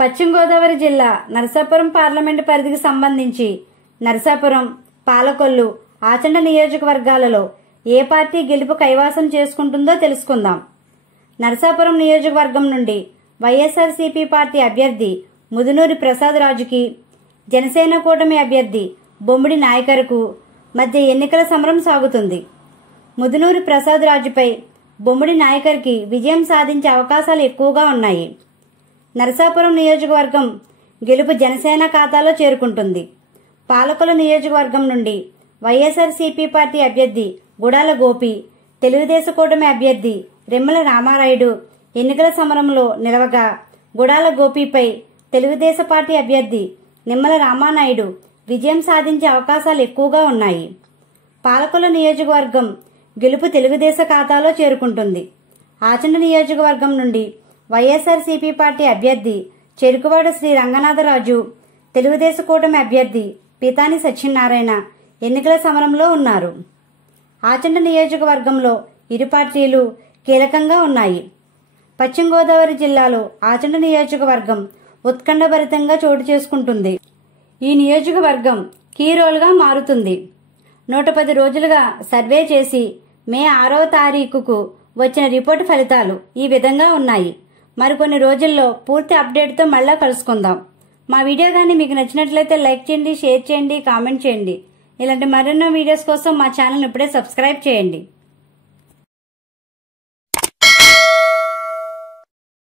పశ్చిమ గోదావరి జిల్లా నరసాపురం పార్లమెంటు పరిధికి సంబంధించి నరసాపురం, పాలకొల్లు, ఆచంట నియోజకవర్గాలలో ఏ పార్టీ గెలుపు కైవసం చేసుకుంటుందో తెలుసుకుందాం. నరసాపురం నియోజకవర్గం నుండి వైఎస్ఆర్సీపీ పార్టీ అభ్యర్థి ముదునూరి ప్రసాద్ రాజుకి, జనసేన కూటమి అభ్యర్థి బొమ్మిడి నాయకర్కు మధ్య ఎన్నికల సమరం సాగుతుంది. ముదునూరి ప్రసాద్ రాజుపై బొమ్మిడి నాయకర్కి విజయం సాధించే అవకాశాలు ఎక్కువగా ఉన్నాయి. నరసాపురం నియోజకవర్గం గెలుపు జనసేన ఖాతాలో చేరుకుంటుంది. పాలకొల్లు నియోజకవర్గం నుండి వైఎస్ఆర్సీపీ పార్టీ అభ్యర్థి గుడాల గోపి, తెలుగుదేశం కూటమి అభ్యర్థి రెమ్మల రామారాయుడు ఎన్నికల సమరంలో నిలవగా గుడాల గోపిపై తెలుగుదేశం పార్టీ అభ్యర్థి నిమ్మల రామానాయుడు విజయం సాధించే అవకాశాలు ఎక్కువగా ఉన్నాయి. పాలకొల్లు నియోజకవర్గం గెలుపు తెలుగుదేశం ఖాతాలో చేరుకుంటుంది. ఆచంట నియోజకవర్గం నుండి వైఎస్ఆర్సీపీ పార్టీ అభ్యర్థి చెరుకువాడ శ్రీ రంగనాథరాజు, తెలుగుదేశం కూటమి అభ్యర్థి పీతాని సత్యనారాయణ ఎన్నికల సమరంలో ఉన్నారు. ఆచంట నియోజకవర్గంలో ఇరు పార్టీలు కీలకంగా ఉన్నాయి. పశ్చిమ గోదావరి జిల్లాలో ఆచంట నియోజకవర్గం ఉత్కంఠభరితంగా చోటు చేసుకుంటుంది. ఈ నియోజకవర్గం కీ రోల్గా మారుతుంది. 110 రోజులుగా సర్వే చేసి మే 6వ తారీఖుకు వచ్చిన రిపోర్టు ఫలితాలు ఈ విధంగా ఉన్నాయి. మరికొన్ని రోజుల్లో పూర్తి అప్డేట్తో మళ్ళా కలుసుకుందాం. మా వీడియో కానీ మీకు నచ్చినట్లయితే లైక్ చేయండి, షేర్ చేయండి, కామెంట్ చేయండి. ఇలాంటి మరెన్నో వీడియోస్ కోసం మా ఛానల్ ఇప్పుడే సబ్స్క్రైబ్ చేయండి.